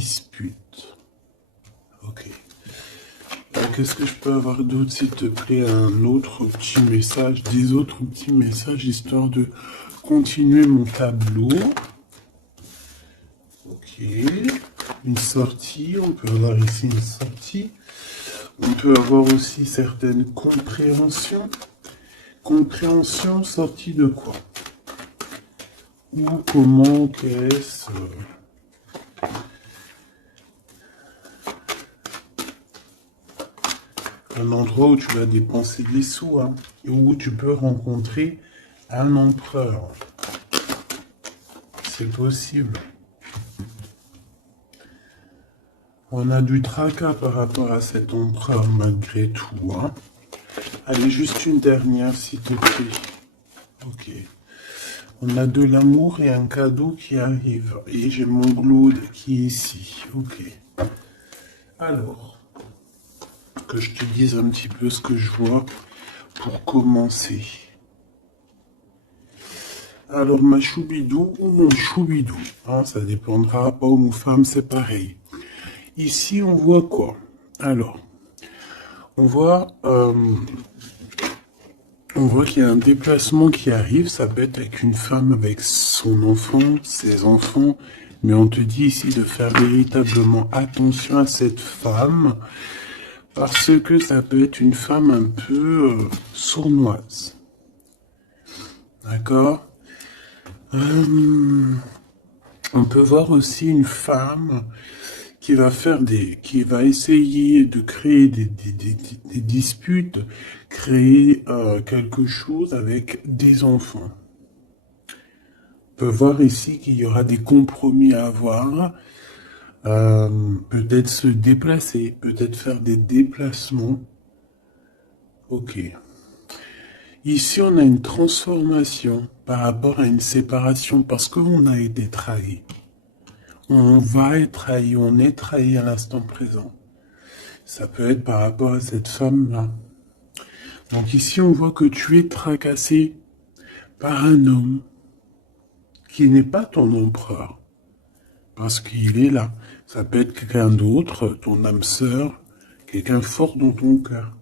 dispute. Ok. Qu'est-ce que je peux avoir d'autre, s'il te plaît? Un autre petit message, des autres petits messages, histoire de continuer mon tableau. Ok. Une sortie, on peut avoir ici une sortie. On peut avoir aussi certaines compréhensions. Compréhension, sortie de quoi? Ou comment, qu'est-ce... Un endroit où tu vas dépenser des sous, hein, et où tu peux rencontrer un empereur. C'est possible. On a du tracas par rapport à cet empereur malgré tout. Hein. Allez, juste une dernière, s'il te plaît. Ok. On a de l'amour et un cadeau qui arrive. Et j'ai mon Glaude qui est ici. Ok. Alors, que je te dise un petit peu ce que je vois pour commencer. Alors, ma choubidou ou mon choubidou, hein, ça dépendra, homme ou femme, c'est pareil. Ici, on voit quoi? Alors, on voit qu'il y a un déplacement qui arrive. Ça peut être avec une femme, avec son enfant, ses enfants. Mais on te dit ici de faire véritablement attention à cette femme. Parce que ça peut être une femme un peu sournoise. D'accord? On peut voir aussi une femme qui va essayer de créer des disputes, créer quelque chose avec des enfants. On peut voir ici qu'il y aura des compromis à avoir, peut-être se déplacer, peut-être faire des déplacements. Ok. Ici, on a une transformation par rapport à une séparation parce qu'on a été trahi. On va être trahi, on est trahi à l'instant présent. Ça peut être par rapport à cette femme-là. Donc ici, on voit que tu es tracassé par un homme qui n'est pas ton empereur. Parce qu'il est là. Ça peut être quelqu'un d'autre, ton âme sœur, quelqu'un fort dans ton cœur.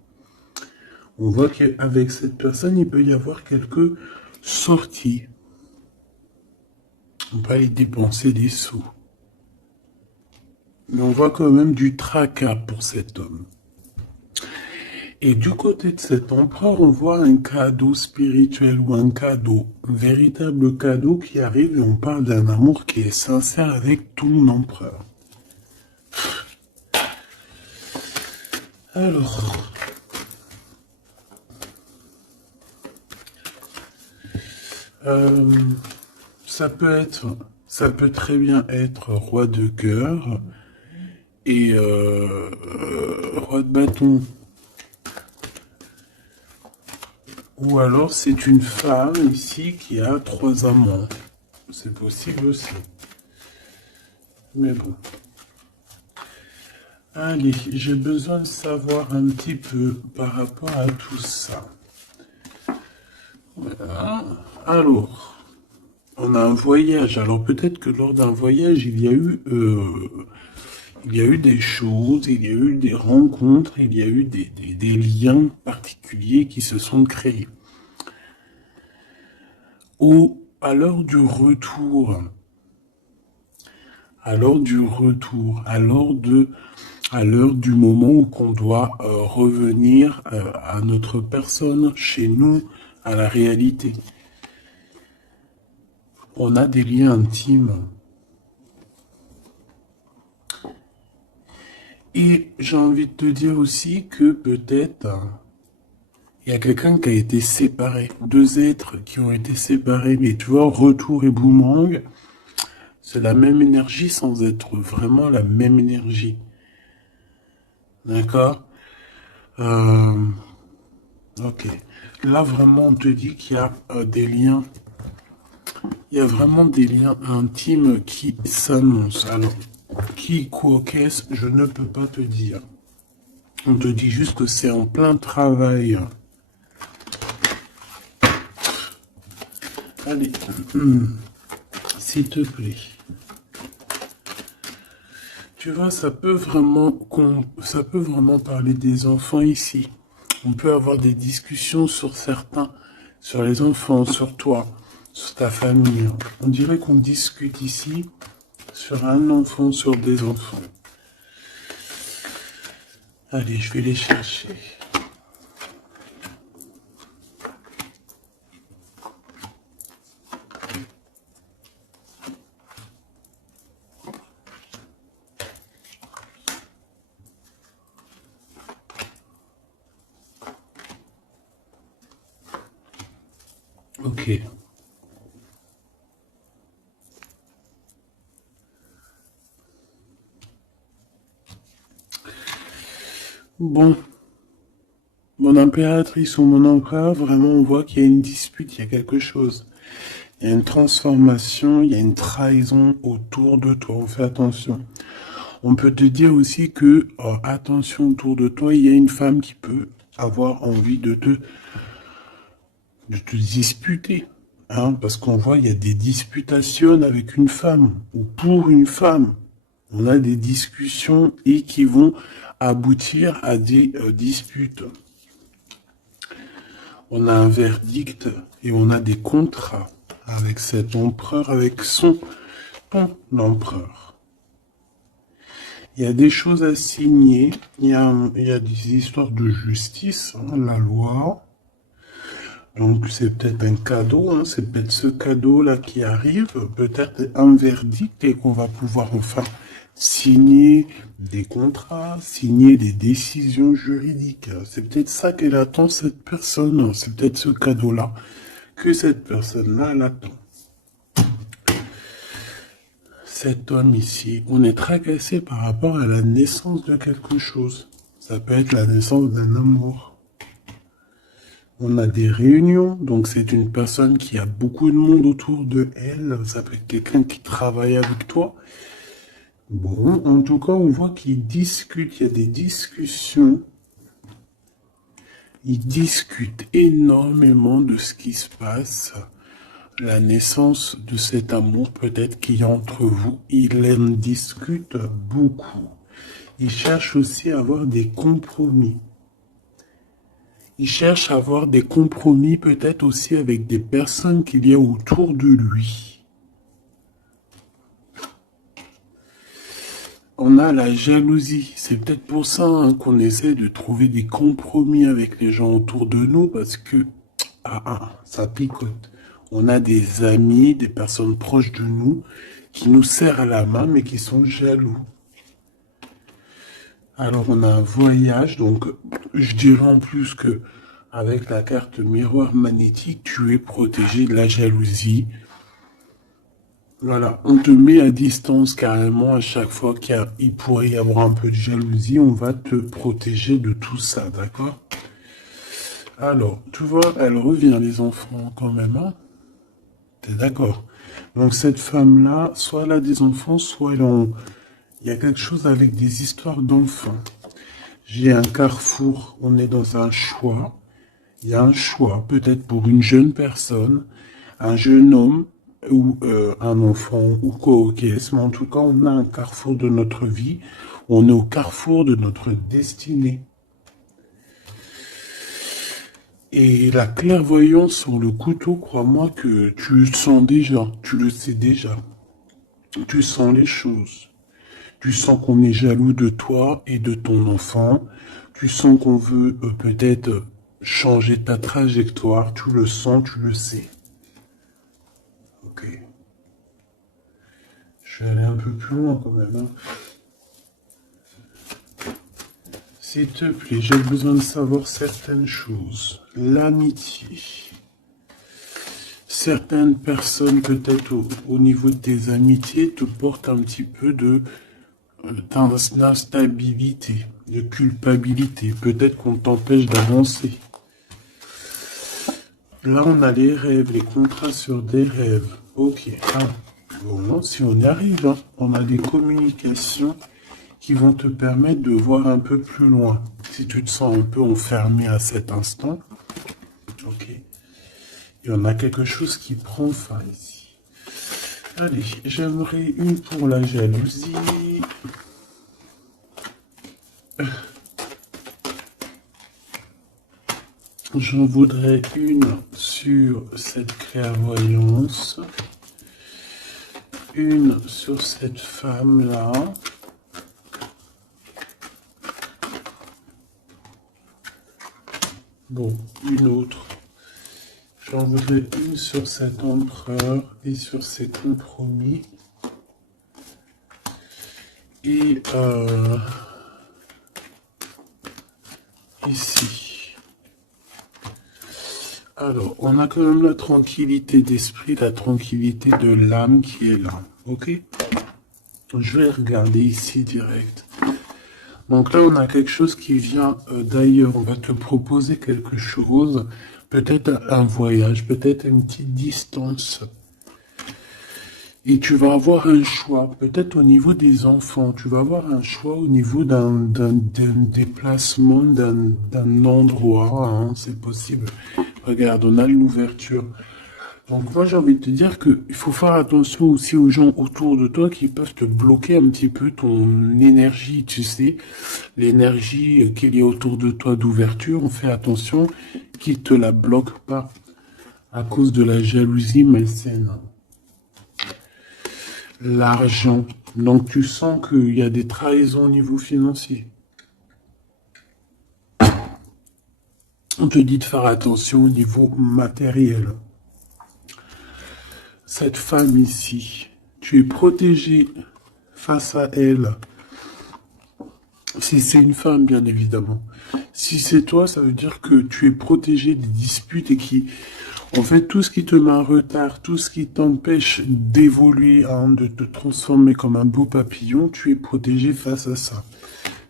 On voit qu'avec cette personne, il peut y avoir quelques sorties. On va y dépenser des sous. Mais on voit quand même du tracas pour cet homme. Et du côté de cet empereur, on voit un cadeau spirituel ou un cadeau, un véritable cadeau qui arrive et on parle d'un amour qui est sincère avec ton empereur. Alors, ça peut très bien être roi de cœur et roi de bâton. Ou alors c'est une femme ici qui a 3 amants. C'est possible aussi. Mais bon. Allez, j'ai besoin de savoir un petit peu par rapport à tout ça. Voilà. Alors, on a un voyage. Alors peut-être que lors d'un voyage, il y a eu des choses, il y a eu des rencontres, il y a eu des liens particuliers qui se sont créés. À l'heure du retour, à l'heure du moment où qu'on doit revenir à notre personne, chez nous, à la réalité. On a des liens intimes. Et j'ai envie de te dire aussi que peut-être il y a quelqu'un qui a été séparé. 2 êtres qui ont été séparés. Mais tu vois, retour et boomerang, c'est la même énergie sans être vraiment la même énergie. D'accord? Ok. Là, vraiment, on te dit qu'il y a des liens. Il y a vraiment des liens intimes qui s'annoncent. Alors, qui, quoi, qu'est-ce, je ne peux pas te dire. On te dit juste que c'est en plein travail. Allez, s'il te plaît. Tu vois, ça peut vraiment parler des enfants ici. On peut avoir des discussions sur certains, sur les enfants, sur toi, sur ta famille. On dirait qu'on discute ici sur un enfant, sur des enfants. Allez, je vais les chercher. Ok. Bon, mon impératrice ou mon empereur, vraiment on voit qu'il y a une dispute, il y a quelque chose. Il y a une transformation, il y a une trahison autour de toi, on fait attention. On peut te dire aussi que, attention, autour de toi, il y a une femme qui peut avoir envie de te disputer. Hein, parce qu'on voit, il y a des disputations avec une femme ou pour une femme. On a des discussions et qui vont aboutir à des disputes. On a un verdict et on a des contrats avec cet empereur, avec son empereur. Il y a des choses à signer, il y a des histoires de justice, hein, la loi. Donc c'est peut-être un cadeau, hein, c'est peut-être ce cadeau-là qui arrive, peut-être un verdict et qu'on va pouvoir enfin signer des contrats, signer des décisions juridiques. C'est peut-être ça qu'elle attend, cette personne, c'est peut-être ce cadeau-là que cette personne-là l'attend. Cet homme ici, on est tracassé par rapport à la naissance de quelque chose. Ça peut être la naissance d'un amour. On a des réunions, donc c'est une personne qui a beaucoup de monde autour de elle. Ça peut être quelqu'un qui travaille avec toi. Bon, en tout cas, on voit qu'ils discutent, il y a des discussions. Ils discutent énormément de ce qui se passe. La naissance de cet amour peut-être qu'il y a entre vous. Ils en discutent beaucoup. Ils cherchent aussi à avoir des compromis. Il cherche à avoir des compromis peut-être aussi avec des personnes qu'il y a autour de lui. On a la jalousie. C'est peut-être pour ça hein, qu'on essaie de trouver des compromis avec les gens autour de nous parce que ça picote. On a des amis, des personnes proches de nous qui nous serrent la main mais qui sont jaloux. Alors on a un voyage, donc je dirais en plus que avec la carte miroir magnétique, tu es protégé de la jalousie. Voilà, on te met à distance carrément à chaque fois qu'il pourrait y avoir un peu de jalousie, on va te protéger de tout ça, d'accord? Alors, tu vois, elle revient les enfants quand même, hein? T'es d'accord? Donc cette femme-là, soit elle a des enfants, soit il y a quelque chose avec des histoires d'enfants. J'ai un carrefour, on est dans un choix. Il y a un choix, peut-être pour une jeune personne, un jeune homme ou un enfant ou quoi qu'est-ce, mais en tout cas, on a un carrefour de notre vie. On est au carrefour de notre destinée. Et la clairvoyance sur le couteau, crois-moi que tu le sens déjà, tu le sais déjà. Tu sens les choses. Tu sens qu'on est jaloux de toi et de ton enfant. Tu sens qu'on veut peut-être changer ta trajectoire. Tu le sens, tu le sais. Ok. Je vais aller un peu plus loin quand même. Hein. S'il te plaît, j'ai besoin de savoir certaines choses. L'amitié. Certaines personnes, peut-être au niveau de tes amitiés, te portent un petit peu d'instabilité, de culpabilité. Peut-être qu'on t'empêche d'avancer. Là, on a les rêves, les contrats sur des rêves. Ok. Bon, si on y arrive, hein, on a des communications qui vont te permettre de voir un peu plus loin. Si tu te sens un peu enfermé à cet instant, ok. Il y en a quelque chose qui prend fin ici. Allez, j'aimerais une pour la jalousie. J'en voudrais une sur cette clairvoyance, une sur cette femme-là, bon, une autre. J'en voudrais une sur cet empereur et sur ses compromis. Et ici. Alors, on a quand même la tranquillité d'esprit, la tranquillité de l'âme qui est là. Ok? Je vais regarder ici direct. Donc là, on a quelque chose qui vient d'ailleurs. On va te proposer quelque chose. Peut-être un voyage, peut-être une petite distance. Et tu vas avoir un choix, peut-être au niveau des enfants, tu vas avoir un choix au niveau d'un déplacement, d'un endroit, hein, c'est possible. Regarde, on a l'ouverture. Donc moi j'ai envie de te dire qu'il faut faire attention aussi aux gens autour de toi qui peuvent te bloquer un petit peu ton énergie, tu sais, l'énergie qu'il y a autour de toi d'ouverture, on fait attention qu'ils te la bloquent pas à cause de la jalousie malsaine. L'argent. Donc tu sens qu'il y a des trahisons au niveau financier. On te dit de faire attention au niveau matériel. Cette femme ici, tu es protégé face à elle. Si c'est une femme, bien évidemment. Si c'est toi, ça veut dire que tu es protégé des disputes et qui... En fait, tout ce qui te met en retard, tout ce qui t'empêche d'évoluer, hein, de te transformer comme un beau papillon, tu es protégé face à ça.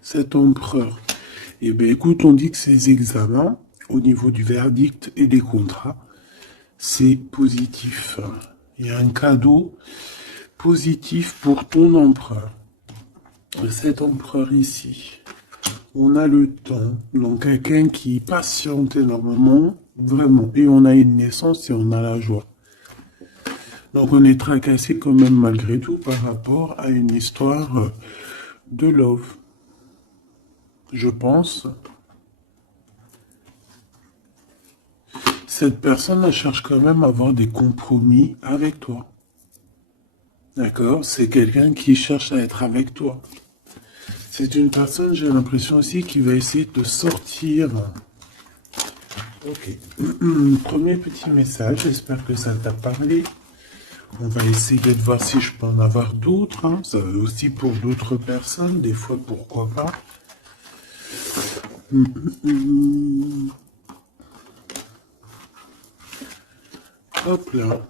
Cet empereur. Eh bien, écoute, on dit que ces examens, au niveau du verdict et des contrats, c'est positif. Il y a un cadeau positif pour ton empereur. Cet empereur ici, on a le temps. Donc, quelqu'un qui patiente énormément, vraiment. Et on a une naissance et on a la joie. Donc, on est tracassé quand même malgré tout par rapport à une histoire de love. Je pense. Cette personne, elle cherche quand même à avoir des compromis avec toi. D'accord? C'est quelqu'un qui cherche à être avec toi. C'est une personne, j'ai l'impression aussi, qui va essayer de sortir. Ok. Premier petit message, j'espère que ça t'a parlé. On va essayer de voir si je peux en avoir d'autres. Hein. Ça aussi pour d'autres personnes, des fois pourquoi pas. Hop là.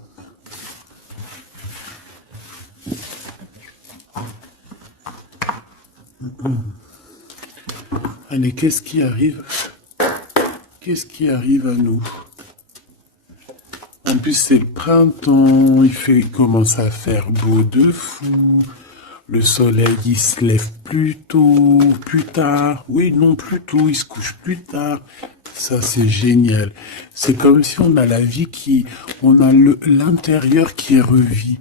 Allez, qu'est-ce qui arrive? Qu'est-ce qui arrive à nous? En plus, c'est le printemps, commence à faire beau de fou. Le soleil, il se lève plus tôt, plus tard. Oui, non, plus tôt, il se couche plus tard. Ça, c'est génial. C'est comme si on a la vie on a l'intérieur qui est revu.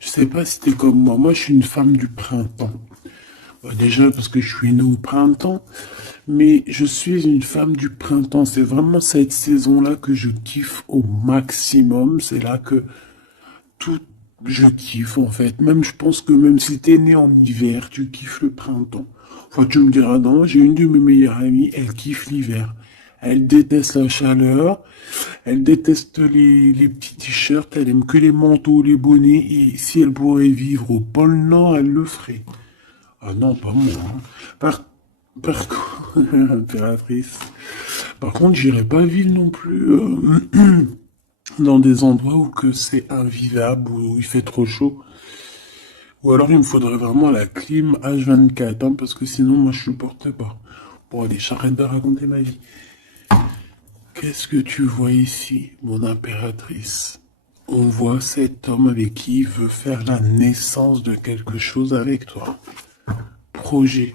Je sais pas si t'es comme moi. Moi, je suis une femme du printemps. Déjà parce que je suis née au printemps, mais je suis une femme du printemps. C'est vraiment cette saison-là que je kiffe au maximum. C'est là que je kiffe en fait. Même je pense que même si t'es né en hiver, tu kiffes le printemps. Enfin, tu me diras, non, j'ai une de mes meilleures amies, elle kiffe l'hiver. Elle déteste la chaleur, elle déteste les petits t-shirts, elle aime que les manteaux, les bonnets, et si elle pourrait vivre au pôle Nord, elle le ferait. Ah non, pas moi. Hein. Par contre, impératrice. Par contre, j'irai pas vivre non plus dans des endroits où que c'est invivable, où il fait trop chaud. Ou alors il me faudrait vraiment la clim H24, hein, parce que sinon moi je supporte pas. Bon allez, j'arrête de raconter ma vie. Qu'est-ce que tu vois ici, mon impératrice? On voit cet homme avec qui il veut faire la naissance de quelque chose avec toi. Projet.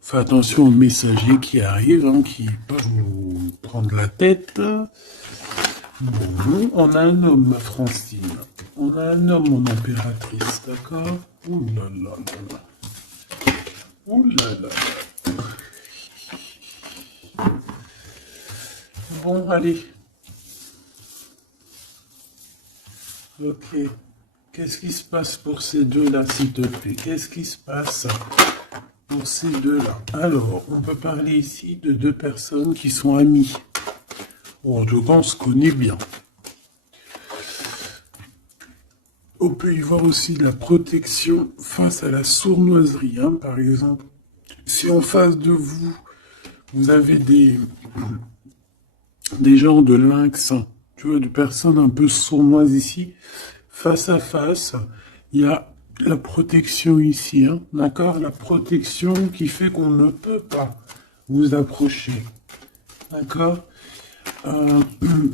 Fais attention aux messagers qui arrivent, hein, qui peuvent nous prendre la tête. Bon, on a un homme, ma Francine. On a un homme, mon impératrice, d'accord? Ouh là là là là. Ouh là là. Bon, allez. Ok. Qu'est-ce qui se passe pour ces deux-là, s'il te plaît? Qu'est-ce qui se passe pour ces deux-là? Alors, on peut parler ici de deux personnes qui sont amies. Bon, en tout cas, on se connaît bien. On peut y voir aussi la protection face à la sournoiserie. Hein. Par exemple, si en face de vous, vous avez des genres de lynx, hein, tu vois, de personnes un peu sournoises ici, face à face, il y a la protection ici, hein, d'accord? La protection qui fait qu'on ne peut pas vous approcher, d'accord?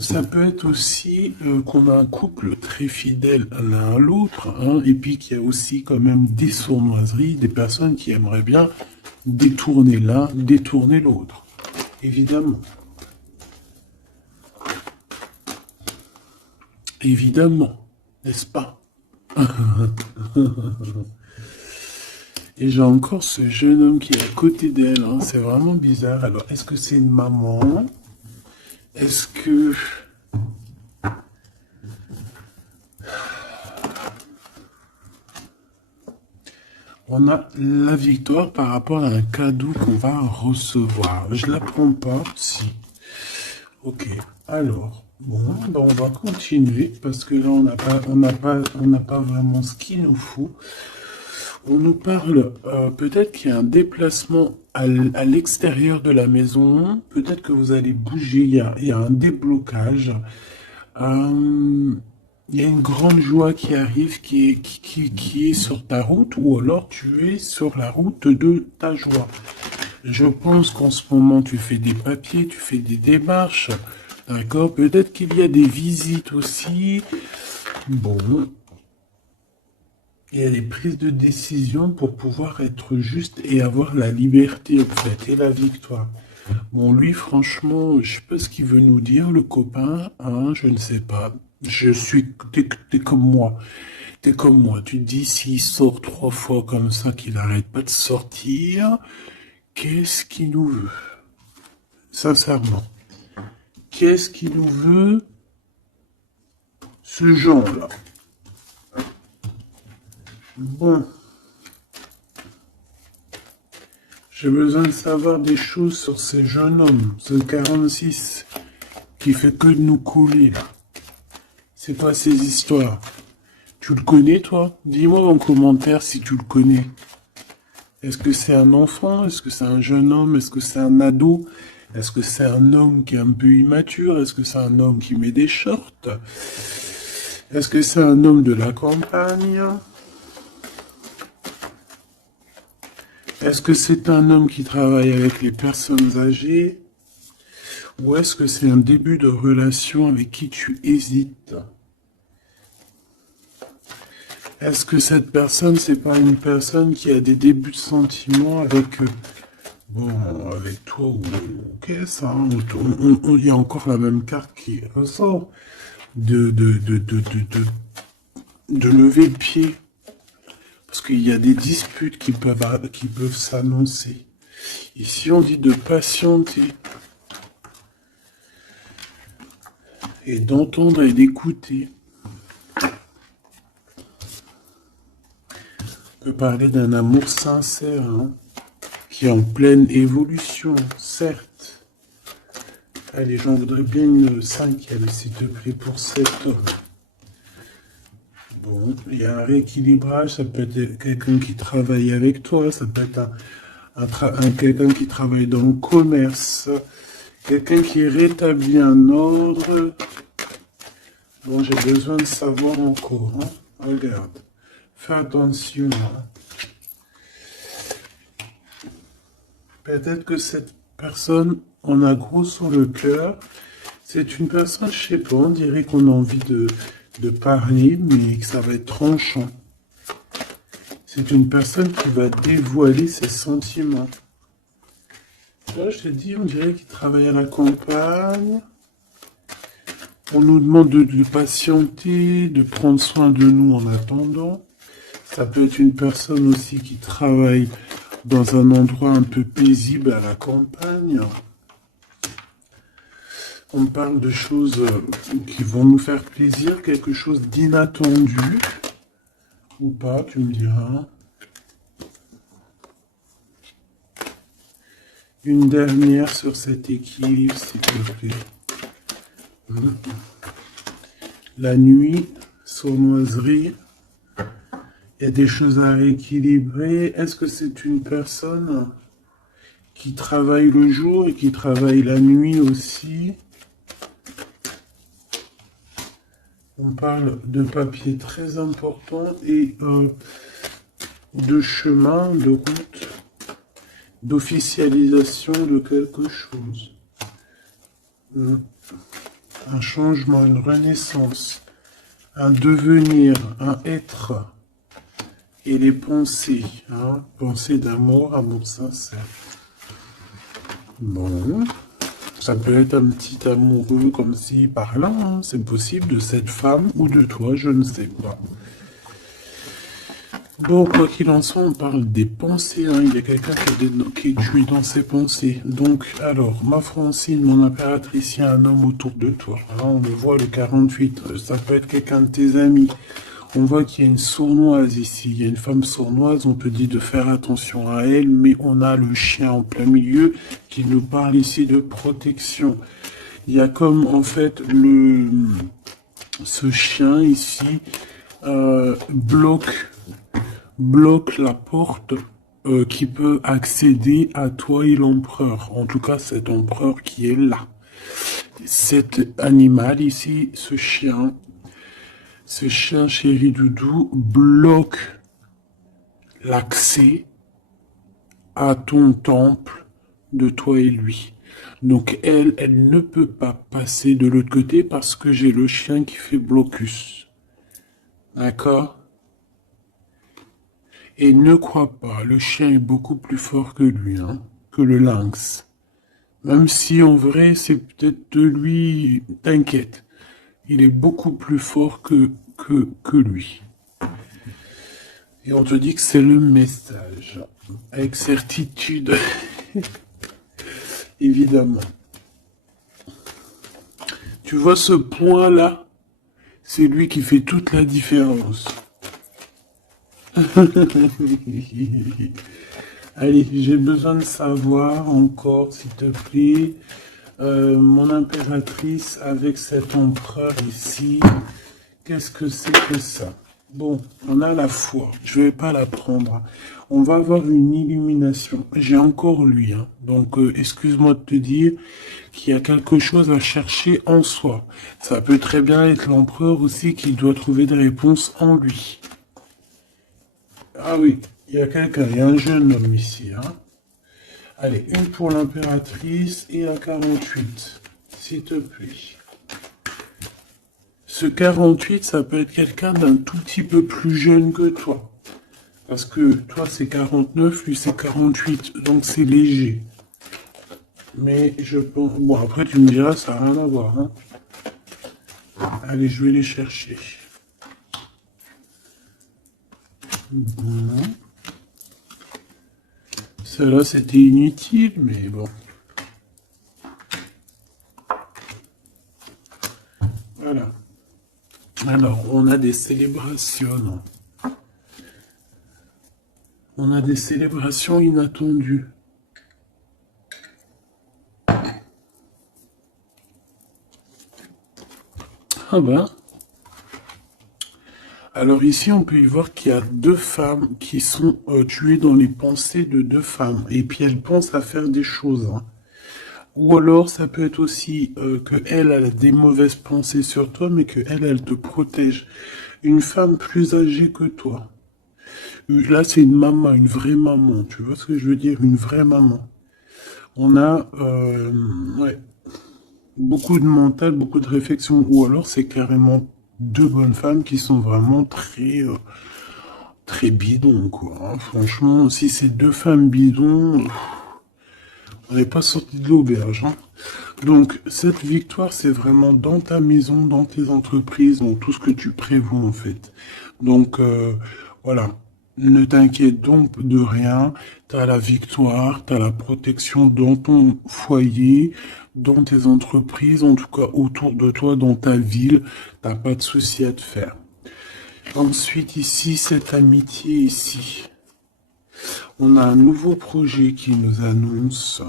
Ça peut être aussi qu'on a un couple très fidèle l'un à l'autre, hein, et puis qu'il y a aussi quand même des sournoiseries, des personnes qui aimeraient bien détourner l'un, détourner l'autre, évidemment. Évidemment, n'est-ce pas? Et j'ai encore ce jeune homme qui est à côté d'elle, hein, c'est vraiment bizarre. Alors, est-ce que c'est une maman? Est-ce que... On a la victoire par rapport à un cadeau qu'on va recevoir. Je la prends pas, si. Ok, alors, bon, ben on va continuer parce que là, on n'a pas vraiment ce qu'il nous faut. On nous parle, peut-être qu'il y a un déplacement à l'extérieur de la maison. Peut-être que vous allez bouger, il y a un déblocage. Il y a une grande joie qui arrive, qui est sur ta route, ou alors tu es sur la route de ta joie. Je pense qu'en ce moment, tu fais des papiers, tu fais des démarches, d'accord? Peut-être qu'il y a des visites aussi. Bon, il y a des prises de décision pour pouvoir être juste et avoir la liberté, en fait, et la victoire. Bon, lui, franchement, je sais pas ce qu'il veut nous dire, le copain, hein, je ne sais pas. T'es comme moi. T'es comme moi. Tu te dis, s'il sort 3 fois comme ça, qu'il n'arrête pas de sortir, qu'est-ce qu'il nous veut? Sincèrement. Qu'est-ce qu'il nous veut? Ce genre-là. Bon. J'ai besoin de savoir des choses sur ces jeunes hommes, ce 46, qui fait que de nous couler, là. C'est quoi ces histoires? Tu le connais, toi? Dis-moi en commentaire si tu le connais. Est-ce que c'est un enfant? Est-ce que c'est un jeune homme? Est-ce que c'est un ado? Est-ce que c'est un homme qui est un peu immature? Est-ce que c'est un homme qui met des shorts? Est-ce que c'est un homme de la campagne? Est-ce que c'est un homme qui travaille avec les personnes âgées? Ou est-ce que c'est un début de relation avec qui tu hésites? Est-ce que cette personne, c'est pas une personne qui a des débuts de sentiments avec, bon, avec toi ou ok, ça, hein, il y a encore la même carte qui ressort de lever le pied. Parce qu'il y a des disputes qui peuvent s'annoncer. Ici, on dit de patienter. Et d'entendre et d'écouter. On peut parler d'un amour sincère, hein, qui est en pleine évolution, certes. Allez, j'en voudrais bien une cinquième, s'il te plaît, pour cet homme. Bon, il y a un rééquilibrage, ça peut être quelqu'un qui travaille avec toi, ça peut être quelqu'un qui travaille dans le commerce, quelqu'un qui rétablit un ordre. Bon, j'ai besoin de savoir encore, hein. Regarde, fais attention. Hein. Peut-être que cette personne, on a gros sur le cœur. C'est une personne, je sais pas, on dirait qu'on a envie de parler, mais que ça va être tranchant. C'est une personne qui va dévoiler ses sentiments. Là, je te dis, on dirait qu'il travaille à la campagne. On nous demande de patienter, de prendre soin de nous en attendant. Ça peut être une personne aussi qui travaille dans un endroit un peu paisible à la campagne. On parle de choses qui vont nous faire plaisir, quelque chose d'inattendu. Ou pas, tu me diras. Une dernière sur cet équilibre, s'il te plaît. La nuit, sournoiserie. Il y a des choses à rééquilibrer. Est-ce que c'est une personne qui travaille le jour et qui travaille la nuit aussi? On parle de papier très important et de chemin, de route, d'officialisation de quelque chose. Un changement, une renaissance, un devenir, un être. Et les pensées, hein, pensées d'amour, amour sincère. Bon, ça peut être un petit amoureux comme si parlant, hein, c'est possible de cette femme ou de toi, je ne sais pas. Bon, quoi qu'il en soit, on parle des pensées, hein. Il y a quelqu'un qui est tué dans ses pensées. Donc, alors, ma Francine, mon impératrice, il y a un homme autour de toi. Là, on le voit, le 48, ça peut être quelqu'un de tes amis. On voit qu'il y a une sournoise ici, il y a une femme sournoise, on te dit de faire attention à elle, mais on a le chien en plein milieu qui nous parle ici de protection. Il y a comme, en fait, ce chien ici bloque la porte qui peut accéder à toi et l'empereur. En tout cas, cet empereur qui est là. Cet animal ici, ce chien chéri doudou bloque l'accès à ton temple de toi et lui. Donc elle ne peut pas passer de l'autre côté parce que j'ai le chien qui fait blocus. D'accord? Et ne crois pas, le chien est beaucoup plus fort que lui, hein, que le lynx. Même si en vrai, c'est peut-être de lui, t'inquiète. Il est beaucoup plus fort que lui. Et on te dit que c'est le message. Avec certitude. Évidemment. Tu vois ce point-là? C'est lui qui fait toute la différence. Allez, j'ai besoin de savoir encore, s'il te plaît, mon impératrice avec cet empereur ici, qu'est-ce que c'est que ça? Bon, on a la foi, je vais pas la prendre. On va avoir une illumination. J'ai encore lui, hein. Donc excuse-moi de te dire qu'il y a quelque chose à chercher en soi. Ça peut très bien être l'empereur aussi qui doit trouver des réponses en lui. Ah oui, il y a quelqu'un, il y a un jeune homme ici, hein. Allez, une pour l'impératrice et la 48, s'il te plaît. Ce 48, ça peut être quelqu'un d'un tout petit peu plus jeune que toi. Parce que toi, c'est 49, lui, c'est 48, donc c'est léger. Mais je pense... Bon, après, tu me diras, ça n'a rien à voir, hein. Allez, je vais les chercher. Bon. Celle-là, c'était inutile, mais bon. Voilà. Alors, on a des célébrations. On a des célébrations inattendues. Ah ben. Alors ici, on peut y voir qu'il y a deux femmes qui sont tuées dans les pensées de deux femmes. Et puis elles pensent à faire des choses, hein. Ou alors, ça peut être aussi que elle a des mauvaises pensées sur toi, mais que elle te protège. Une femme plus âgée que toi. Là, c'est une maman, une vraie maman. Tu vois ce que je veux dire? Une vraie maman. On a ouais, beaucoup de mental, beaucoup de réflexion. Ou alors, c'est carrément deux bonnes femmes qui sont vraiment très bidons, quoi, hein. Franchement, si c'est deux femmes bidons... On n'est pas sorti de l'auberge, hein. Donc, cette victoire, c'est vraiment dans ta maison, dans tes entreprises, dans tout ce que tu prévois, en fait. Donc, voilà. Ne t'inquiète donc de rien. Tu as la victoire, tu as la protection dans ton foyer, dans tes entreprises, en tout cas autour de toi, dans ta ville. T'as pas de souci à te faire. Ensuite, ici, cette amitié ici. On a un nouveau projet qui nous annonce.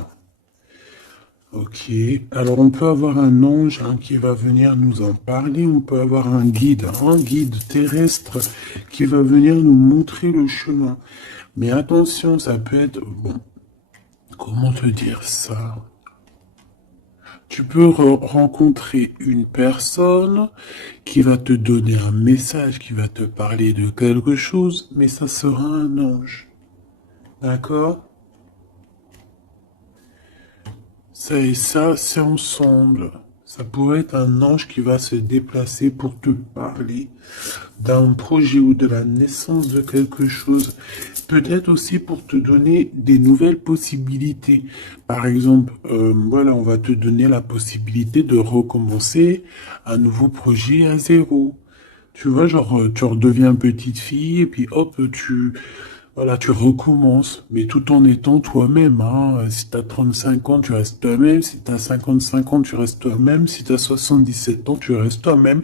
Ok, alors on peut avoir un ange qui va venir nous en parler, on peut avoir un guide terrestre qui va venir nous montrer le chemin. Mais attention, ça peut être, bon, comment te dire ça? Tu peux rencontrer une personne qui va te donner un message, qui va te parler de quelque chose, mais ça sera un ange. D'accord? Ça et ça, c'est ensemble. Ça pourrait être un ange qui va se déplacer pour te parler d'un projet ou de la naissance de quelque chose. Peut-être aussi pour te donner des nouvelles possibilités. Par exemple, voilà, on va te donner la possibilité de recommencer un nouveau projet à zéro. Tu vois, genre, tu redeviens petite fille et puis hop, voilà, tu recommences, mais tout en étant toi-même, hein. Si t'as 35 ans, tu restes toi-même. Si t'as 55 ans, tu restes toi-même. Si t'as 77 ans, tu restes toi-même.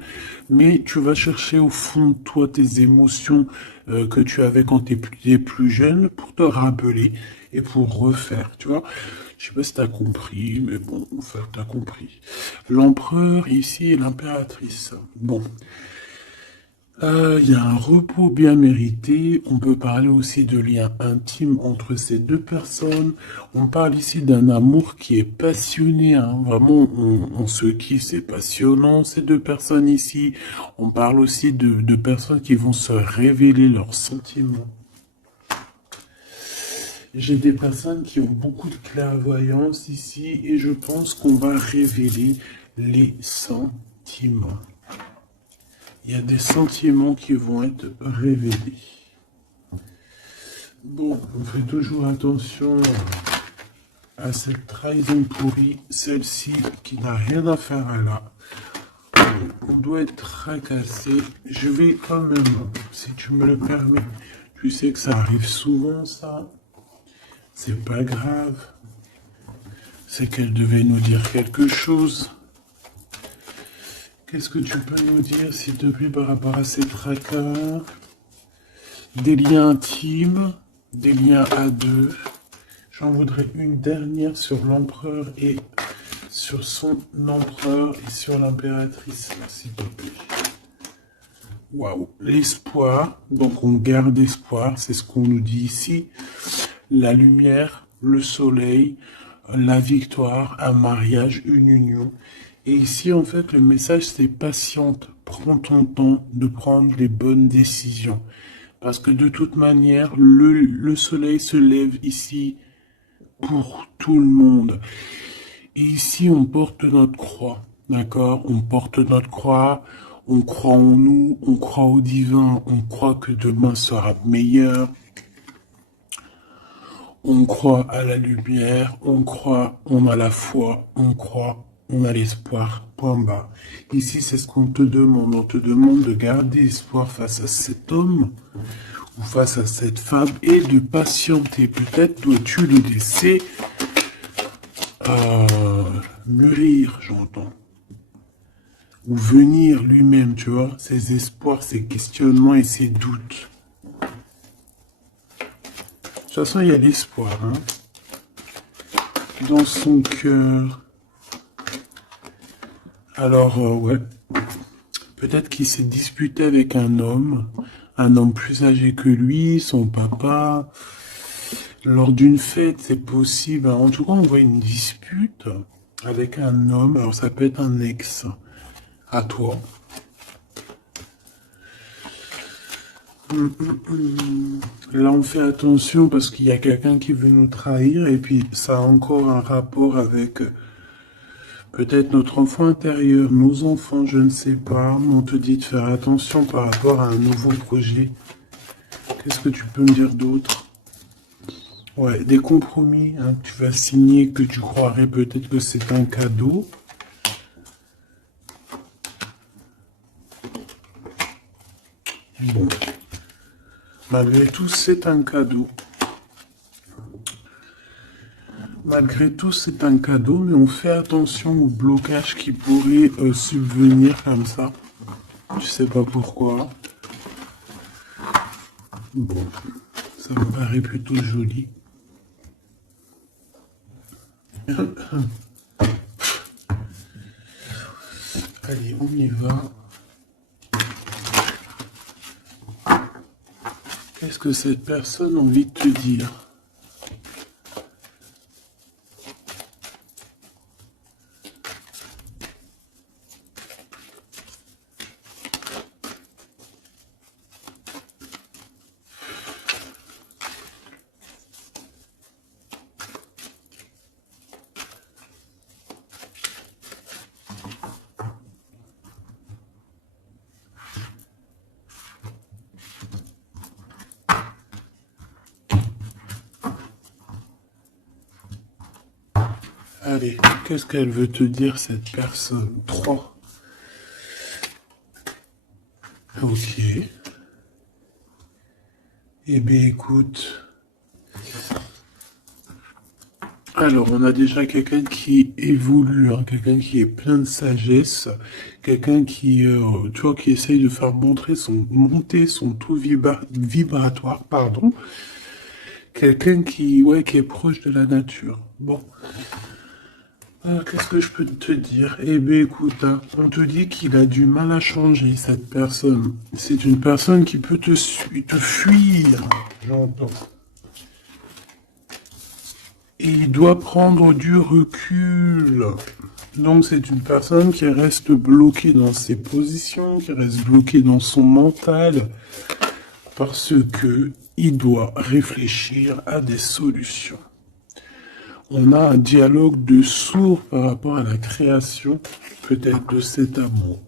Mais tu vas chercher au fond de toi tes émotions que tu avais quand t'es plus jeune pour te rappeler et pour refaire, tu vois. Je sais pas si t'as compris, mais bon, enfin, t'as compris. L'empereur ici et l'impératrice. Bon. Il y a un repos bien mérité. On peut parler aussi de liens intimes entre ces deux personnes. On parle ici d'un amour qui est passionné, hein. Vraiment, on se kiffe, c'est passionnant, ces deux personnes ici. On parle aussi de personnes qui vont se révéler leurs sentiments. J'ai des personnes qui ont beaucoup de clairvoyance ici et je pense qu'on va révéler les sentiments. Il y a des sentiments qui vont être révélés. Bon, on fait toujours attention à cette trahison pourrie, celle-ci qui n'a rien à faire là. On doit être tracassé. Je vais quand même, si tu me le permets, tu sais que ça arrive souvent ça. C'est pas grave. C'est qu'elle devait nous dire quelque chose. Qu'est-ce que tu peux nous dire, s'il te plaît, par rapport à ces tracas? Des liens intimes, des liens à deux. J'en voudrais une dernière sur l'empereur et sur son empereur et sur l'impératrice, s'il te plaît. Waouh, l'espoir, donc on garde espoir, c'est ce qu'on nous dit ici. La lumière, le soleil, la victoire, un mariage, une union. Et ici, en fait, le message, c'est patiente. Prends ton temps de prendre les bonnes décisions. Parce que de toute manière, le soleil se lève ici pour tout le monde. Et ici, on porte notre croix. D'accord? On porte notre croix. On croit en nous. On croit au divin. On croit que demain sera meilleur. On croit à la lumière, on croit, on a la foi, on croit, on a l'espoir, point bas. Ici, c'est ce qu'on te demande. On te demande de garder espoir face à cet homme ou face à cette femme et de patienter. Peut-être dois-tu le laisser mûrir, j'entends. Ou venir lui-même, tu vois, ses espoirs, ses questionnements et ses doutes. De toute façon, il y a l'espoir, hein. Dans son cœur. Alors, ouais. Peut-être qu'il s'est disputé avec un homme plus âgé que lui, son papa. Lors d'une fête, c'est possible. En tout cas, on voit une dispute avec un homme. Alors, ça peut être un ex à toi. Là, on fait attention parce qu'il y a quelqu'un qui veut nous trahir et puis ça a encore un rapport avec peut-être notre enfant intérieur, nos enfants, je ne sais pas. On te dit de faire attention par rapport à un nouveau projet. Qu'est-ce que tu peux me dire d'autre? Ouais, des compromis hein, que tu vas signer, que tu croirais peut-être que c'est un cadeau. Bon. Malgré tout, c'est un cadeau. Malgré tout, c'est un cadeau, mais on fait attention aux blocages qui pourraient subvenir comme ça. Je sais pas pourquoi. Bon, ça me paraît plutôt joli. Allez, on y va. Qu'est-ce que cette personne a envie de te dire? Allez, qu'est-ce qu'elle veut te dire, cette personne? 3. Ok. Eh bien, écoute. Alors, on a déjà quelqu'un qui évolue, hein, quelqu'un qui est plein de sagesse, quelqu'un qui, tu vois, qui essaye de faire monter son taux vibratoire, pardon. Quelqu'un qui, ouais, qui est proche de la nature. Bon. Qu'est-ce que je peux te dire? Eh bien, écoute, hein, on te dit qu'il a du mal à changer, cette personne. C'est une personne qui peut te fuir, j'entends. Et il doit prendre du recul. Donc, c'est une personne qui reste bloquée dans ses positions, qui reste bloquée dans son mental, parce que il doit réfléchir à des solutions. On a un dialogue de sourds par rapport à la création, peut-être, de cet amour.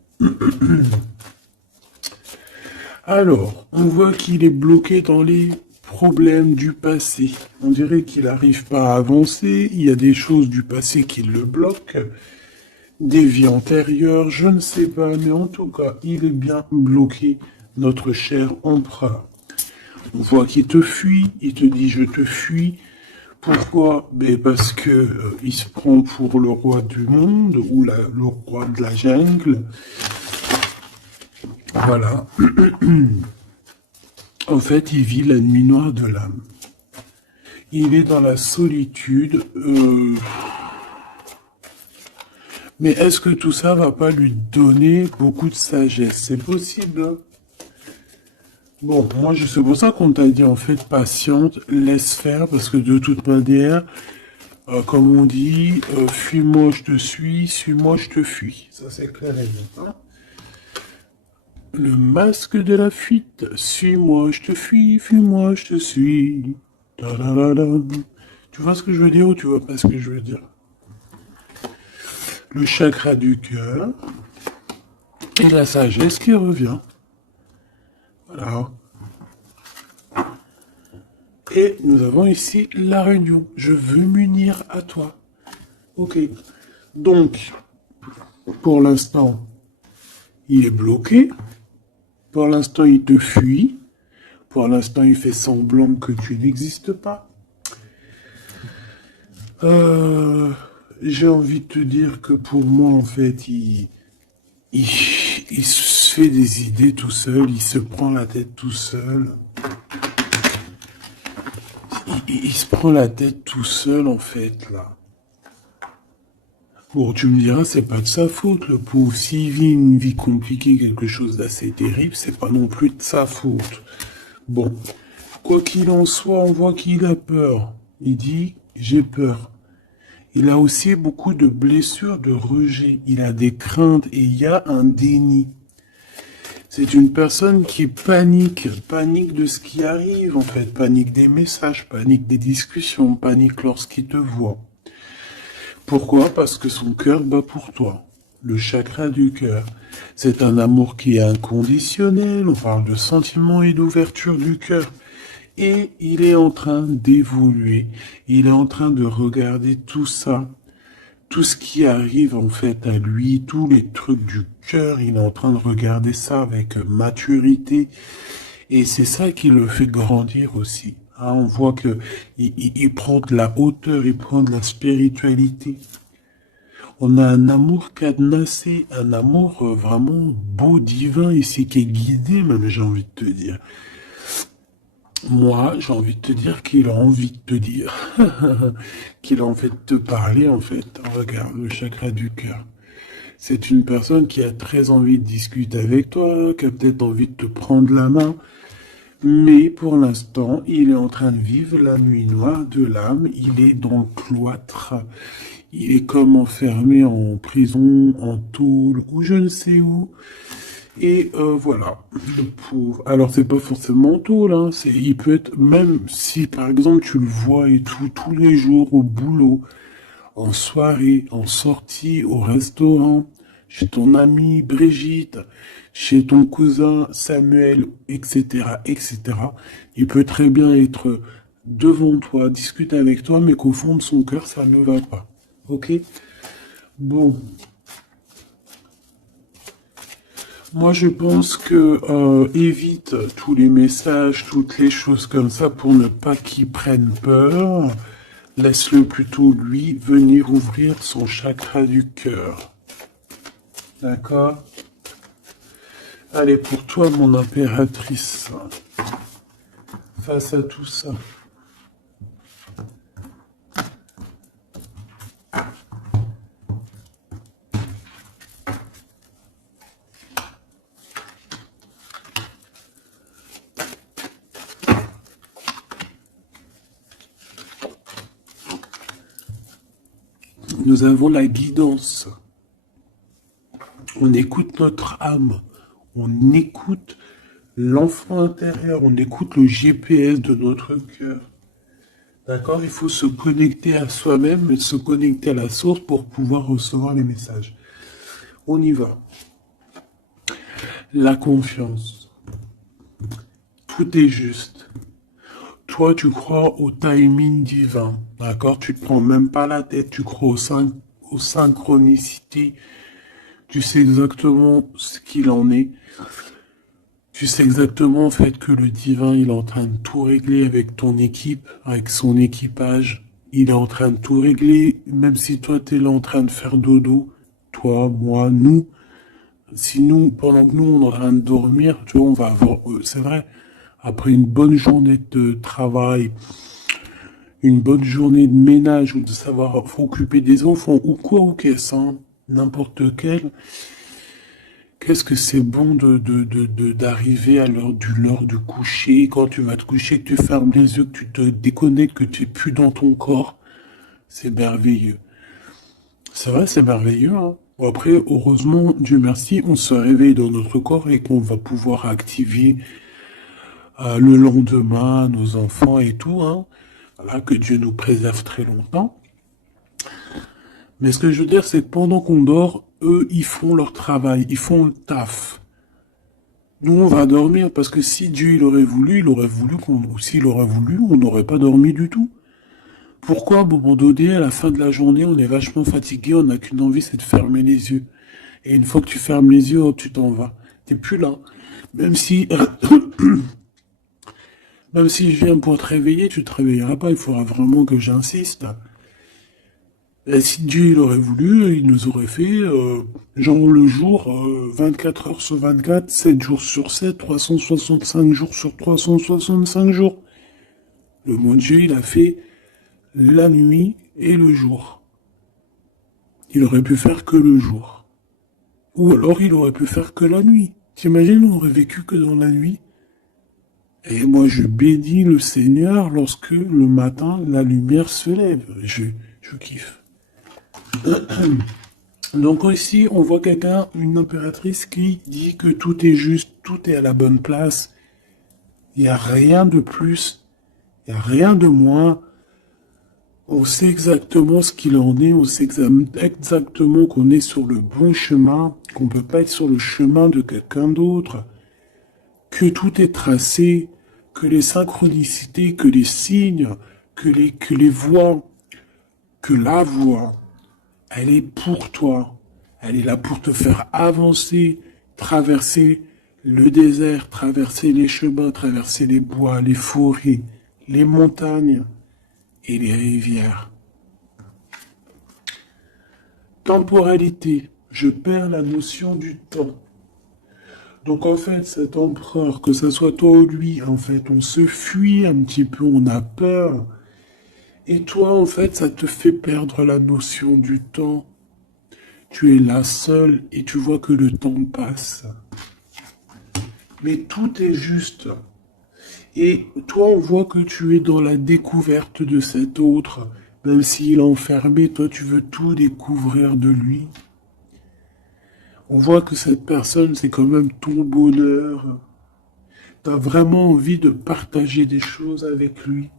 Alors, on voit qu'il est bloqué dans les problèmes du passé. On dirait qu'il n'arrive pas à avancer, il y a des choses du passé qui le bloquent, des vies antérieures, je ne sais pas, mais en tout cas, il est bien bloqué, notre cher empereur. On voit qu'il te fuit, il te dit « je te fuis ». Pourquoi? Ben parce que il se prend pour le roi du monde ou le roi de la jungle. Voilà. En fait, il vit la nuit noire de l'âme. Il est dans la solitude. Mais est-ce que tout ça va pas lui donner beaucoup de sagesse? C'est possible, hein. Bon, moi, c'est pour ça qu'on t'a dit, en fait, patiente, laisse faire, parce que de toute manière, comme on dit, fuis-moi, je te suis-moi, je te fuis. Ça, c'est clair et net, hein. Le masque de la fuite, suis-moi, je te fuis, fuis-moi, je te suis. Ta-da-da-da. Tu vois ce que je veux dire ou tu vois pas ce que je veux dire? Le chakra du cœur et la sagesse qui revient. Voilà. Et nous avons ici la réunion. Je veux m'unir à toi. Ok. Donc, pour l'instant, il est bloqué. Pour l'instant, il te fuit. Pour l'instant, il fait semblant que tu n'existes pas. J'ai envie de te dire que pour moi, en fait, il se fait des idées tout seul, il se prend la tête tout seul. Il se prend la tête tout seul, en fait, là. Bon, tu me diras, c'est pas de sa faute, le pauvre. S'il vit une vie compliquée, quelque chose d'assez terrible, c'est pas non plus de sa faute. Bon, quoi qu'il en soit, on voit qu'il a peur. Il dit, j'ai peur. Il a aussi beaucoup de blessures, de rejet. Il a des craintes et il y a un déni. C'est une personne qui panique de ce qui arrive en fait, panique des messages, panique des discussions, panique lorsqu'il te voit. Pourquoi? Parce que son cœur bat pour toi. Le chakra du cœur. C'est un amour qui est inconditionnel, on parle de sentiments et d'ouverture du cœur. Et il est en train d'évoluer, il est en train de regarder tout ça, tout ce qui arrive en fait à lui, tous les trucs du cœur, il est en train de regarder ça avec maturité. Et c'est ça qui le fait grandir aussi. Hein, on voit que il prend de la hauteur, il prend de la spiritualité. On a un amour cadenassé, un amour vraiment beau, divin ici, qui est guidé même, j'ai envie de te dire. Moi, j'ai envie de te dire qu'il a envie de te dire, qu'il a envie de te parler en fait. Regarde, le chakra du cœur. C'est une personne qui a très envie de discuter avec toi, qui a peut-être envie de te prendre la main, mais pour l'instant, il est en train de vivre la nuit noire de l'âme, il est dans le cloître, il est comme enfermé en prison, en tôle, ou je ne sais où. Et voilà, le pauvre. Alors c'est pas forcément tôt là, il peut être même si par exemple tu le vois et tout tous les jours au boulot, en soirée, en sortie, au restaurant, chez ton amie Brigitte, chez ton cousin Samuel, etc., etc. Il peut très bien être devant toi, discuter avec toi, mais qu'au fond de son cœur ça ne va pas. Ok? Bon. Moi, je pense que évite tous les messages, toutes les choses comme ça pour ne pas qu'il prenne peur. Laisse-le plutôt, lui, venir ouvrir son chakra du cœur. D'accord? Allez, pour toi, mon impératrice, face à tout ça. Nous avons la guidance. On écoute notre âme. On écoute l'enfant intérieur. On écoute le GPS de notre cœur. D'accord? Il faut se connecter à soi-même et se connecter à la source pour pouvoir recevoir les messages. On y va. La confiance. Tout est juste. Toi, tu crois au timing divin. D'accord? Tu te prends même pas la tête. Tu crois aux synchronicités. Tu sais exactement ce qu'il en est. Tu sais exactement en fait que le divin, il est en train de tout régler avec ton équipe, avec son équipage. Il est en train de tout régler, même si toi, tu es là en train de faire dodo. Toi, moi, nous. Si nous, pendant que nous, on est en train de dormir, tu vois, on va avoir, c'est vrai, après une bonne journée de travail, une bonne journée de ménage ou de savoir s'occuper des enfants ou quoi ou qu'est-ce, hein, n'importe quel, qu'est-ce que c'est bon d'arriver à l'heure du coucher, quand tu vas te coucher, que tu fermes les yeux, que tu te déconnectes, que tu es plus dans ton corps. C'est merveilleux. C'est vrai, c'est merveilleux, hein. Bon, après, heureusement, Dieu merci, on se réveille dans notre corps et qu'on va pouvoir activer le lendemain nos enfants et tout, hein. Voilà, que Dieu nous préserve très longtemps. Mais ce que je veux dire, c'est que pendant qu'on dort, eux, ils font leur travail, ils font le taf. Nous, on va dormir parce que si Dieu il aurait voulu ou s'il aurait voulu, on n'aurait pas dormi du tout. Pourquoi, à un moment donné, à la fin de la journée, on est vachement fatigué, on n'a qu'une envie, c'est de fermer les yeux. Et une fois que tu fermes les yeux, tu t'en vas. T'es plus là. Même si, même si je viens pour te réveiller, tu te réveilleras pas. Il faudra vraiment que j'insiste. Et si Dieu il aurait voulu, il nous aurait fait, genre le jour, 24 heures sur 24, 7 jours sur 7, 365 jours sur 365 jours. Le mon Dieu, il a fait la nuit et le jour. Il aurait pu faire que le jour. Ou alors il aurait pu faire que la nuit. T'imagines, on aurait vécu que dans la nuit. Et moi, je bénis le Seigneur lorsque le matin, la lumière se lève. Je kiffe. Donc ici, on voit quelqu'un, une impératrice qui dit que tout est juste, tout est à la bonne place. Il n'y a rien de plus, il n'y a rien de moins. On sait exactement ce qu'il en est, on sait exactement qu'on est sur le bon chemin, qu'on ne peut pas être sur le chemin de quelqu'un d'autre, que tout est tracé, que les synchronicités, que les signes, que les voix, que la voix, elle est pour toi. Elle est là pour te faire avancer, traverser le désert, traverser les chemins, traverser les bois, les forêts, les montagnes et les rivières. Temporalité, je perds la notion du temps. Donc en fait, cet empereur, que ce soit toi ou lui, en fait, on se fuit un petit peu, on a peur. Et toi, en fait, ça te fait perdre la notion du temps. Tu es là seul et tu vois que le temps passe. Mais tout est juste. Et toi, on voit que tu es dans la découverte de cet autre. Même s'il est enfermé, toi, tu veux tout découvrir de lui. On voit que cette personne, c'est quand même ton bonheur. Tu as vraiment envie de partager des choses avec lui.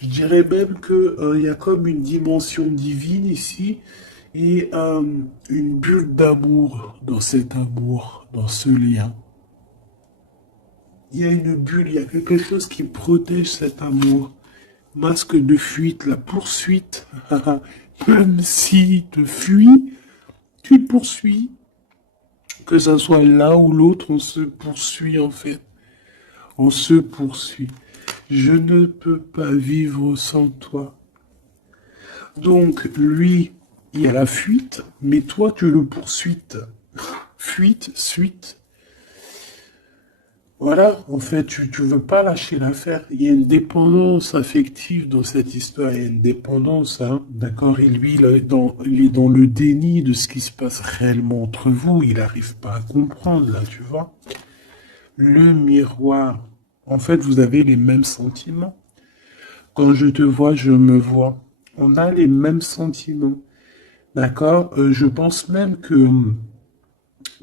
Je dirais même que il y a comme une dimension divine ici et une bulle d'amour dans cet amour, dans ce lien. Il y a une bulle, il y a quelque chose qui protège cet amour. Masque de fuite, la poursuite. Même s'il te fuit, tu le poursuis. Que ça soit l'un ou l'autre, on se poursuit en fait. On se poursuit. Je ne peux pas vivre sans toi. Donc, lui, il y a la fuite, mais toi, tu le poursuis. Fuite, suite. Voilà, en fait, tu veux pas lâcher l'affaire. Il y a une dépendance affective dans cette histoire. Il y a une dépendance, hein, d'accord? Et lui, il est dans le déni de ce qui se passe réellement entre vous. Il n'arrive pas à comprendre, là, tu vois. Le miroir. En fait, vous avez les mêmes sentiments. Quand je te vois, je me vois. On a les mêmes sentiments. D'accord? Je pense même que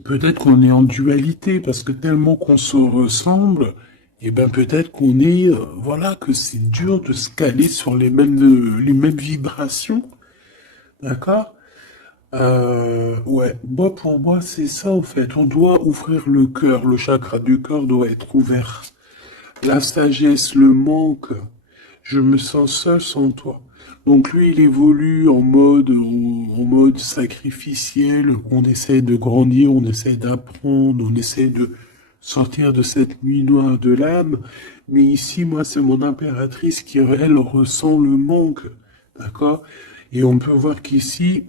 peut-être qu'on est en dualité parce que tellement qu'on se ressemble, et ben peut-être qu'on est, voilà, que c'est dur de se caler sur les mêmes vibrations. D'accord? Ouais, moi pour moi c'est ça en fait. On doit ouvrir le cœur, le chakra du cœur doit être ouvert. La sagesse, le manque. Je me sens seul sans toi. Donc lui, il évolue en mode sacrificiel. On essaie de grandir, on essaie d'apprendre, on essaie de sortir de cette nuit noire de l'âme. Mais ici, moi, c'est mon impératrice qui, elle, ressent le manque. D'accord? Et on peut voir qu'ici,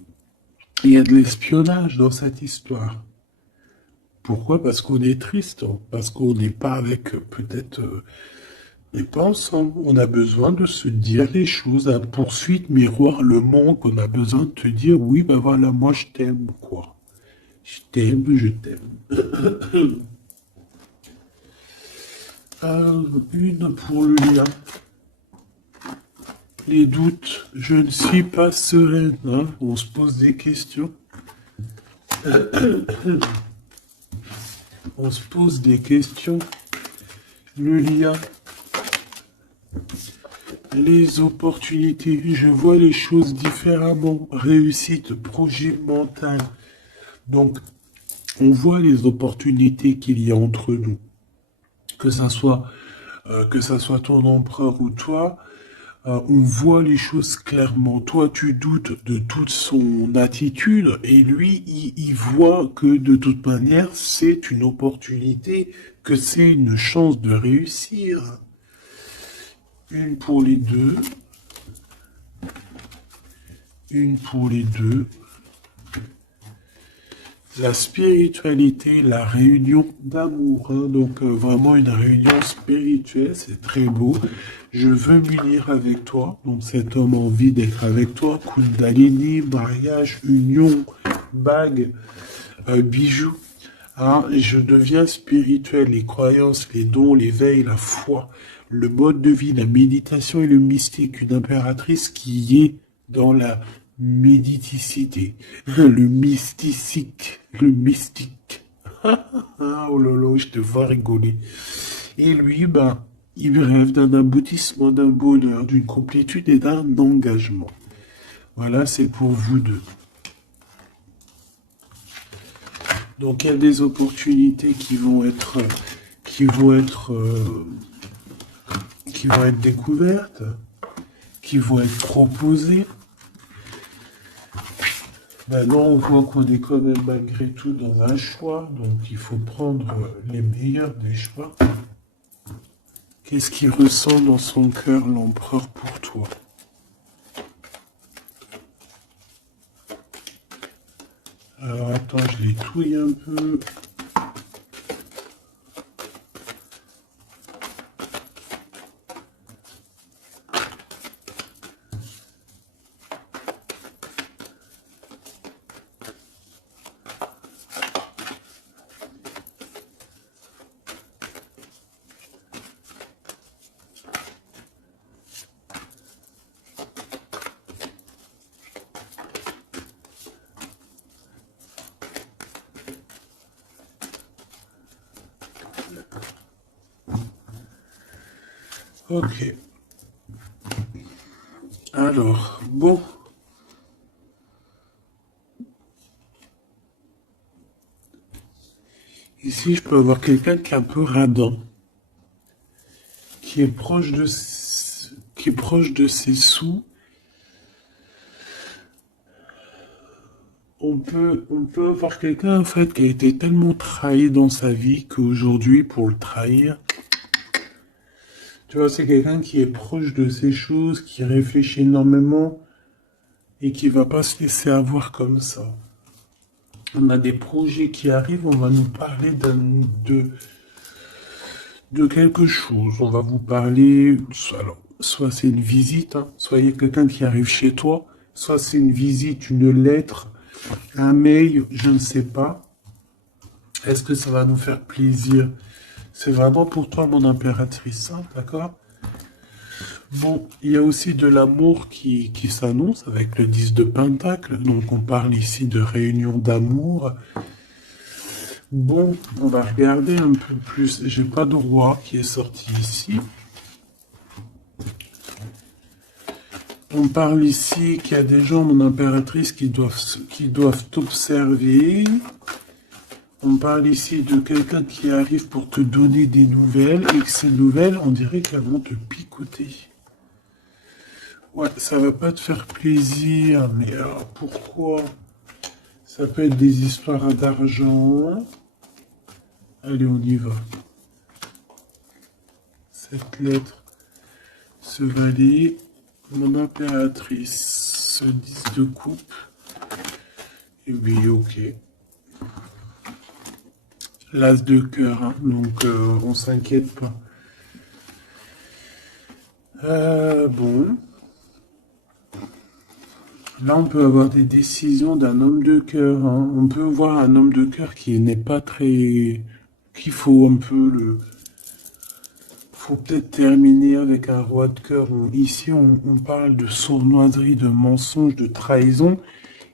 il y a de l'espionnage dans cette histoire. Pourquoi? Parce qu'on est triste, hein. Parce qu'on n'est pas avec peut-être mais pas ensemble. On a besoin de se dire les choses. La poursuite, miroir, le manque. On a besoin de te dire, oui, ben voilà, moi je t'aime, quoi. Je t'aime, je t'aime. Une pour le lien. Les doutes, je ne suis pas sereine. Hein. On se pose des questions. On se pose des questions. Le lien. Les opportunités, je vois les choses différemment. Réussite, projet mental. Donc, on voit les opportunités qu'il y a entre nous. Que ça soit ton empereur ou toi, on voit les choses clairement. Toi, tu doutes de toute son attitude et lui, il voit que de toute manière, c'est une opportunité, que c'est une chance de réussir. Une pour les deux. Une pour les deux. La spiritualité, la réunion d'amour. Hein, donc vraiment une réunion spirituelle, c'est très beau. Je veux m'unir avec toi. Donc cet homme a envie d'être avec toi. Kundalini, mariage, union, bague, bijoux. Hein, je deviens spirituel. Les croyances, les dons, l'éveil, la foi, le mode de vie, la méditation et le mystique. Une impératrice qui est dans la méditicité, le mystique, le mystique. Oh lolo, je te vois rigoler. Et lui, ben, il rêve d'un aboutissement, d'un bonheur, d'une complétude et d'un engagement. Voilà, c'est pour vous deux. Donc il y a des opportunités qui vont être découvertes, qui vont être proposées. Maintenant, on voit qu'on est quand même malgré tout dans un choix, donc il faut prendre les meilleurs des choix. Qu'est-ce qu'il ressent dans son cœur, l'empereur, pour toi? Alors attends, je les touille un peu. Ok. Alors, bon. Ici, je peux avoir quelqu'un qui est un peu radin, qui est proche de, qui est proche de ses sous. On peut avoir quelqu'un, en fait, qui a été tellement trahi dans sa vie qu'aujourd'hui, pour le trahir, tu vois, c'est quelqu'un qui est proche de ses choses, qui réfléchit énormément et qui va pas se laisser avoir comme ça. On a des projets qui arrivent, on va nous parler de quelque chose. On va vous parler, alors, soit c'est une visite, hein, soit il y a quelqu'un qui arrive chez toi, soit c'est une visite, une lettre, un mail, je ne sais pas. Est-ce que ça va nous faire plaisir? C'est vraiment pour toi, mon impératrice, hein, d'accord? Bon, il y a aussi de l'amour qui s'annonce avec le 10 de Pentacle. Donc, on parle ici de réunion d'amour. Bon, on va regarder un peu plus. J'ai pas de roi qui est sorti ici. On parle ici qu'il y a des gens, mon impératrice, qui doivent t'observer. On parle ici de quelqu'un qui arrive pour te donner des nouvelles et que ces nouvelles, on dirait qu'elles vont te picoter. Ouais, ça va pas te faire plaisir, mais alors pourquoi? Ça peut être des histoires d'argent. Allez, on y va. Cette lettre, ce valet, mon impératrice, ce 10 de coupe. Et oui, ok. L'as de cœur, hein, donc on s'inquiète pas. Bon. Là, on peut avoir des décisions d'un homme de cœur, hein. On peut voir un homme de cœur qui n'est pas très... qu'il faut un peu le... faut peut-être terminer avec un roi de cœur. Ici, on parle de sournoiserie, de mensonge, de trahison,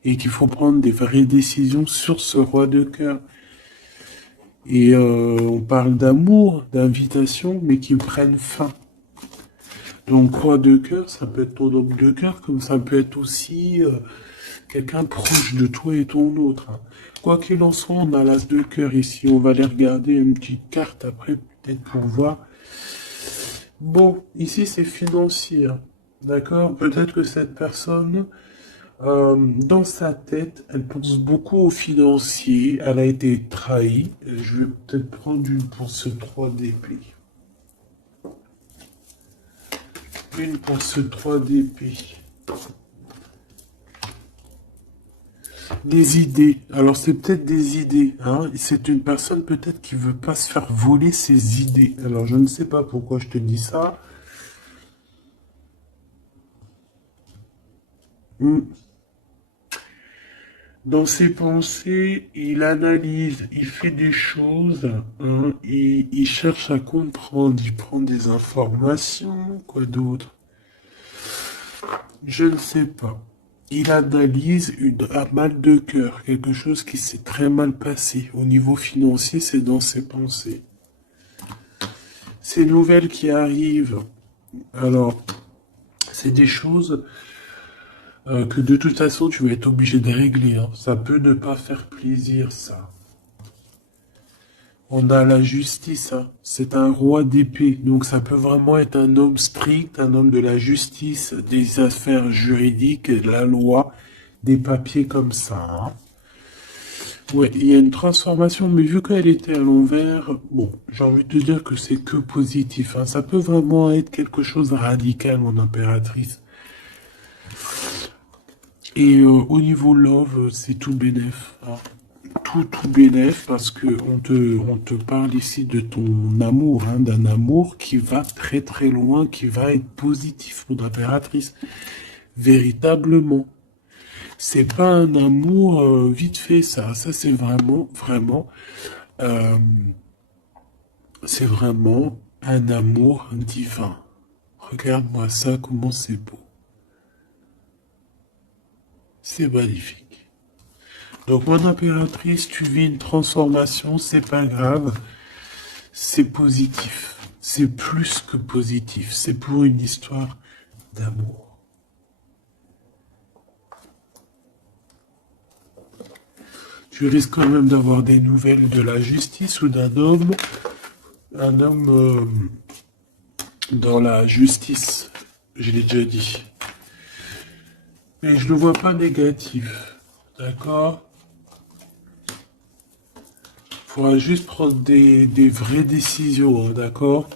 et qu'il faut prendre des vraies décisions sur ce roi de cœur. Et on parle d'amour, d'invitation, mais qui prennent fin. Donc, roi de cœur, ça peut être ton homme de cœur, comme ça peut être aussi quelqu'un proche de toi et ton autre, hein. Quoi qu'il en soit, on a l'as de cœur ici. On va aller regarder une petite carte après, peut-être pour voir. Bon, ici, c'est financier, hein. D'accord? Peut-être que cette personne, dans sa tête, elle pense beaucoup aux financiers. Elle a été trahie. Je vais peut-être prendre une pour ce 3 d'épée. Une pour ce 3 d'épée. Des idées. Alors c'est peut-être des idées, hein. C'est une personne peut-être qui veut pas se faire voler ses idées. Alors je ne sais pas pourquoi je te dis ça. Dans ses pensées, il analyse, il fait des choses, hein, et il cherche à comprendre, il prend des informations, quoi d'autre? Je ne sais pas. Il analyse un mal de cœur, quelque chose qui s'est très mal passé. Au niveau financier, c'est dans ses pensées. Ces nouvelles qui arrivent, alors, c'est des choses que de toute façon, tu vas être obligé de régler, hein. Ça peut ne pas faire plaisir, ça. On a la justice, hein. C'est un roi d'épée, donc ça peut vraiment être un homme strict, un homme de la justice, des affaires juridiques, de la loi. des papiers comme ça. Hein. Ouais, il y a une transformation, mais vu qu'elle était à l'envers, bon, j'ai envie de te dire que c'est que positif. Hein. Ça peut vraiment être quelque chose de radical, mon impératrice. Et au niveau love, c'est tout bénef. Hein. Tout bénef, parce que on te parle ici de ton amour, hein, d'un amour qui va très très loin, qui va être positif, mon impératrice. Véritablement. C'est pas un amour vite fait, ça. Ça, c'est euh, c'est vraiment un amour divin. Regarde-moi ça, comment c'est beau. C'est magnifique. Donc, mon impératrice, tu vis une transformation, c'est pas grave. C'est positif. C'est plus que positif. C'est pour une histoire d'amour. Tu risques quand même d'avoir des nouvelles de la justice ou d'un homme. Un homme dans la justice. Je l'ai déjà dit. Mais je ne le vois pas négatif. D'accord? Faudra juste prendre des vraies décisions, hein, d'accord?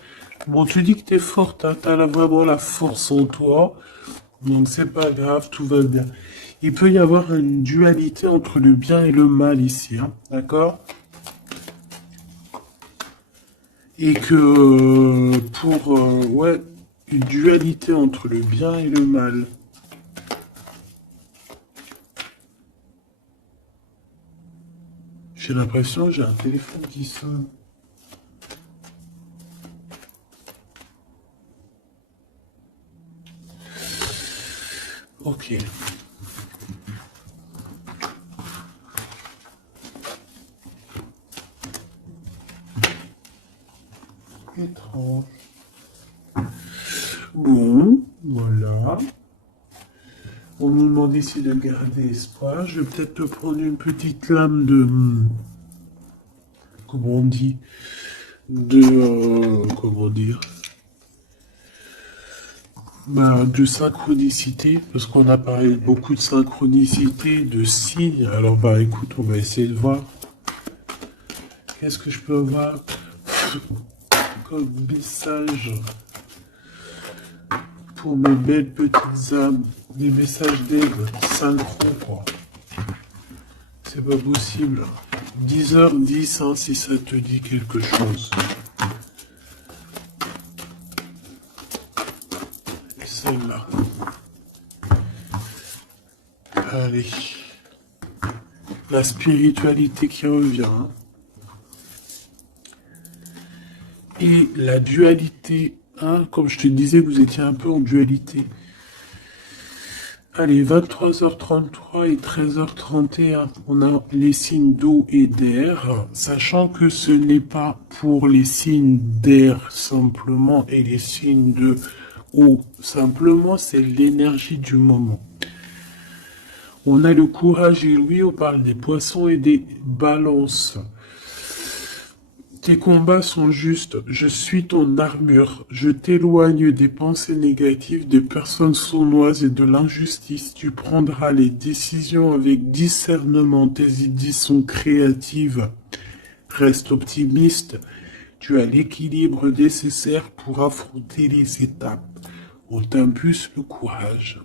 Bon, tu dis que t'es forte, hein, t'as vraiment la force en toi. Donc c'est pas grave, tout va bien. Il peut y avoir une dualité entre le bien et le mal ici, hein, d'accord? Et que ouais, une dualité entre le bien et le mal. J'ai l'impression que j'ai un téléphone qui sonne. Ok. Étrange. Bon, voilà. On nous demande ici de garder espoir. Je vais peut-être te prendre une petite lame de... Comment on dit? Comment dire? Bah, de synchronicité, parce qu'on a parlé beaucoup de synchronicité, de signes. Alors, bah, écoute, on va essayer de voir. Qu'est-ce que je peux avoir comme message pour mes belles petites âmes? Des messages d'aide, synchro, quoi. C'est pas possible. 10h10, hein, si ça te dit quelque chose. Et celle-là. Allez. La spiritualité qui revient. Hein. Et la dualité. Hein, comme je te disais, vous étiez un peu en dualité. Allez, 23h33 et 13h31, on a les signes d'eau et d'air, sachant que ce n'est pas pour les signes d'air simplement et les signes de eau simplement, c'est l'énergie du moment. On a le courage et lui, on parle des poissons et des balances. Tes combats sont justes, je suis ton armure, je t'éloigne des pensées négatives, des personnes sournoises et de l'injustice. Tu prendras les décisions avec discernement, tes idées sont créatives. Reste optimiste, tu as l'équilibre nécessaire pour affronter les étapes. On t'impulse le courage.